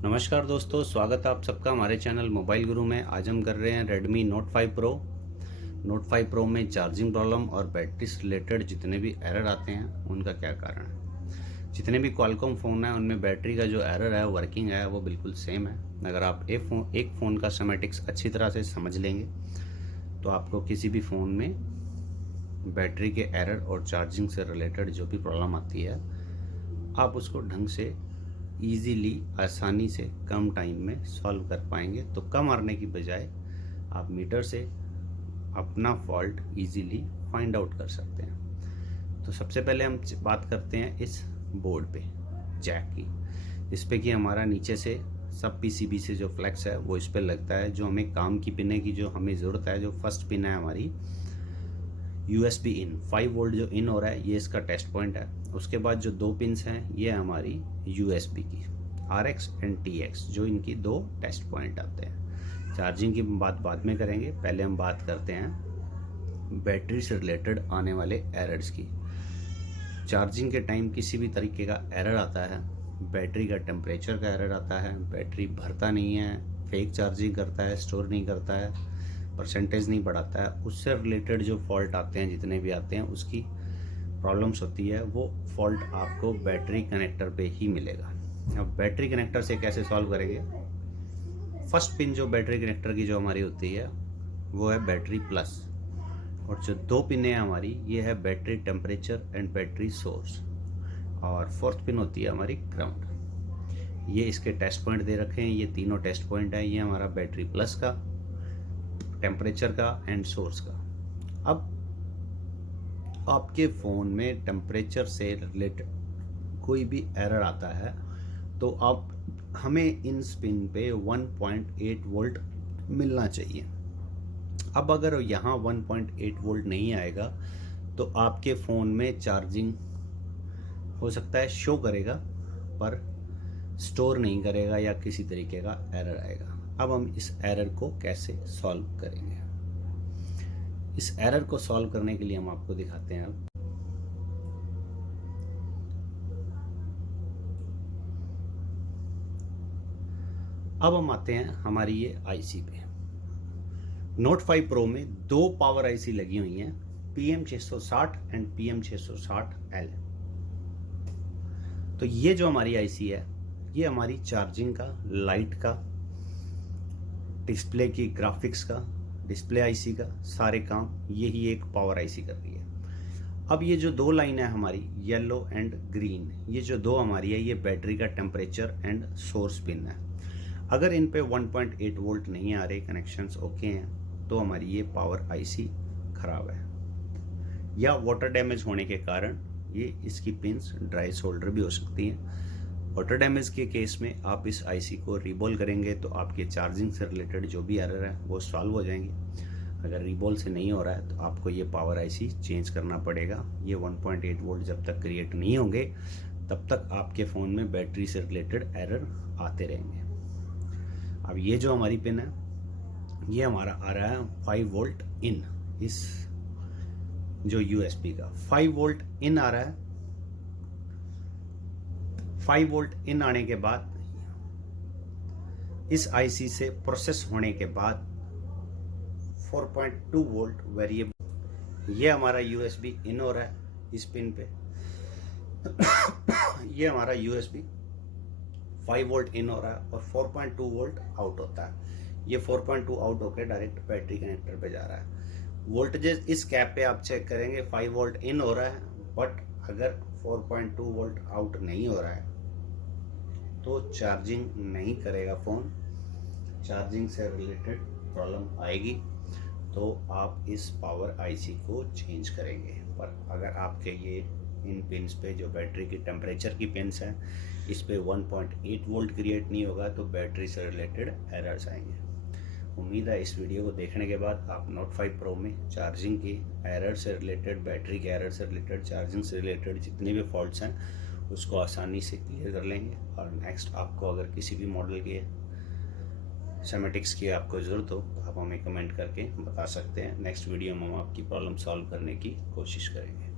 नमस्कार दोस्तों, स्वागत है आप सबका हमारे चैनल मोबाइल गुरु में। आज हम कर रहे हैं Redmi Note 5 Pro। Note 5 Pro में चार्जिंग प्रॉब्लम और बैटरी से रिलेटेड जितने भी एरर आते हैं उनका क्या कारण है। जितने भी क्वालकॉम फ़ोन है उनमें बैटरी का जो एरर है वर्किंग है वो बिल्कुल सेम है। अगर आप एक फ़ोन का सेमेटिक्स अच्छी तरह से समझ लेंगे तो आपको किसी भी फ़ोन में बैटरी के एरर और चार्जिंग से रिलेटेड जो भी प्रॉब्लम आती है आप उसको ढंग से ईज़िली आसानी से कम टाइम में सॉल्व कर पाएंगे। तो कम मारने की बजाय आप मीटर से अपना फॉल्ट ईज़िली फाइंड आउट कर सकते हैं। तो सबसे पहले हम बात करते हैं इस बोर्ड पे जैक की। इस पे कि हमारा नीचे से सब पीसीबी से जो फ्लैक्स है वो इस पे लगता है। जो हमें काम की पिन की जो हमें ज़रूरत है, जो फर्स्ट पिन है हमारी USB इन 5 वोल्ट जो इन हो रहा है, ये इसका टेस्ट पॉइंट है। उसके बाद जो दो पिन्स हैं ये हमारी USB की RX एंड TX, जो इनकी दो टेस्ट पॉइंट आते हैं। चार्जिंग की बात बाद में करेंगे, पहले हम बात करते हैं बैटरी से रिलेटेड आने वाले एरर्स की। चार्जिंग के टाइम किसी भी तरीके का एरर आता है, बैटरी का टेम्परेचर का एरर आता है, बैटरी भरता नहीं है, फेक चार्जिंग करता है, स्टोर नहीं करता है, परसेंटेज नहीं बढ़ाता है, उससे रिलेटेड जो फॉल्ट आते हैं, जितने भी आते हैं उसकी प्रॉब्लम्स होती है, वो फॉल्ट आपको बैटरी कनेक्टर पे ही मिलेगा। अब बैटरी कनेक्टर से कैसे सॉल्व करेंगे। फर्स्ट पिन जो बैटरी कनेक्टर की जो हमारी होती है वो है बैटरी प्लस, और जो दो पिन है हमारी ये है battery temperature and battery source, और फोर्थ पिन होती है हमारी ग्राउंड। ये इसके टेस्ट पॉइंट दे रखे हैं, ये तीनों टेस्ट पॉइंट है। ये हमारा बैटरी प्लस का, टेम्परेचर का एंड सोर्स का। अब आपके फ़ोन में टेम्परेचर से रिलेटेड कोई भी एरर आता है तो आप हमें इन पिन पे 1.8 वोल्ट मिलना चाहिए। अब अगर यहाँ 1.8 वोल्ट नहीं आएगा तो आपके फ़ोन में चार्जिंग हो सकता है शो करेगा पर स्टोर नहीं करेगा या किसी तरीके का एरर आएगा। अब हम इस एरर को कैसे सॉल्व करेंगे। इस एरर को सॉल्व करने के लिए हम आपको दिखाते हैं। अब हम आते हैं हमारी ये आईसी पे। Note 5 Pro में दो पावर आईसी लगी हुई हैं, PM660 एंड PM660L। तो ये जो हमारी आईसी है ये हमारी चार्जिंग का, लाइट का, डिस्प्ले की ग्राफिक्स का, डिस्प्ले आईसी का सारे काम यही एक पावर आईसी कर रही है। अब ये जो दो लाइन है हमारी येलो एंड ग्रीन, ये जो दो हमारी है ये बैटरी का टेम्परेचर एंड सोर्स पिन है। अगर इन पे 1.8 वोल्ट नहीं आ रहे, कनेक्शंस ओके हैं, तो हमारी ये पावर आईसी खराब है, या वाटर डैमेज होने के कारण ये इसकी पिंस ड्राई सोल्डर भी हो सकती हैं। वाटर डैमेज के केस में आप इस आईसी को रीबॉल करेंगे तो आपके चार्जिंग से रिलेटेड जो भी एरर है वो सॉल्व हो जाएंगे। अगर रीबॉल से नहीं हो रहा है तो आपको ये पावर आईसी चेंज करना पड़ेगा। ये 1.8 वोल्ट जब तक क्रिएट नहीं होंगे तब तक आपके फ़ोन में बैटरी से रिलेटेड एरर आते रहेंगे। अब ये जो हमारी पिन है ये हमारा आ रहा है 5 वोल्ट इन, इस जो USB का 5 वोल्ट इन आ रहा है। 5 वोल्ट इन आने के बाद इस आईसी से प्रोसेस होने के बाद 4.2 वोल्ट वेरिएबल, ये हमारा USB इन हो रहा है इस पिन पे। ये हमारा USB 5 वोल्ट इन हो रहा है और 4.2 वोल्ट आउट होता है। ये 4.2 आउट होकर डायरेक्ट बैटरी कनेक्टर पे जा रहा है। वोल्टेजेस इस कैप पे आप चेक करेंगे 5 वोल्ट इन हो रहा है, बट अगर 4.2 वोल्ट आउट नहीं हो रहा है तो चार्जिंग नहीं करेगा फ़ोन, चार्जिंग से रिलेटेड प्रॉब्लम आएगी, तो आप इस पावर आईसी को चेंज करेंगे। पर अगर आपके ये इन पिन्स पे जो बैटरी की टेम्परेचर की पिन्स हैं इस पे 1.8 वोल्ट क्रिएट नहीं होगा तो बैटरी से रिलेटेड एरर्स आएंगे। उम्मीद है इस वीडियो को देखने के बाद आप Note 5 Pro में चार्जिंग की एरर से रिलेटेड, बैटरी के एरर से रिलेटेड, चार्जिंग से रिलेटेड जितने भी फॉल्ट्स हैं उसको आसानी से क्लियर कर लेंगे। और नेक्स्ट आपको अगर किसी भी मॉडल के सेमेटिक्स की आपको ज़रूरत हो तो आप हमें कमेंट करके बता सकते हैं। नेक्स्ट वीडियो में हम आपकी प्रॉब्लम सॉल्व करने की कोशिश करेंगे।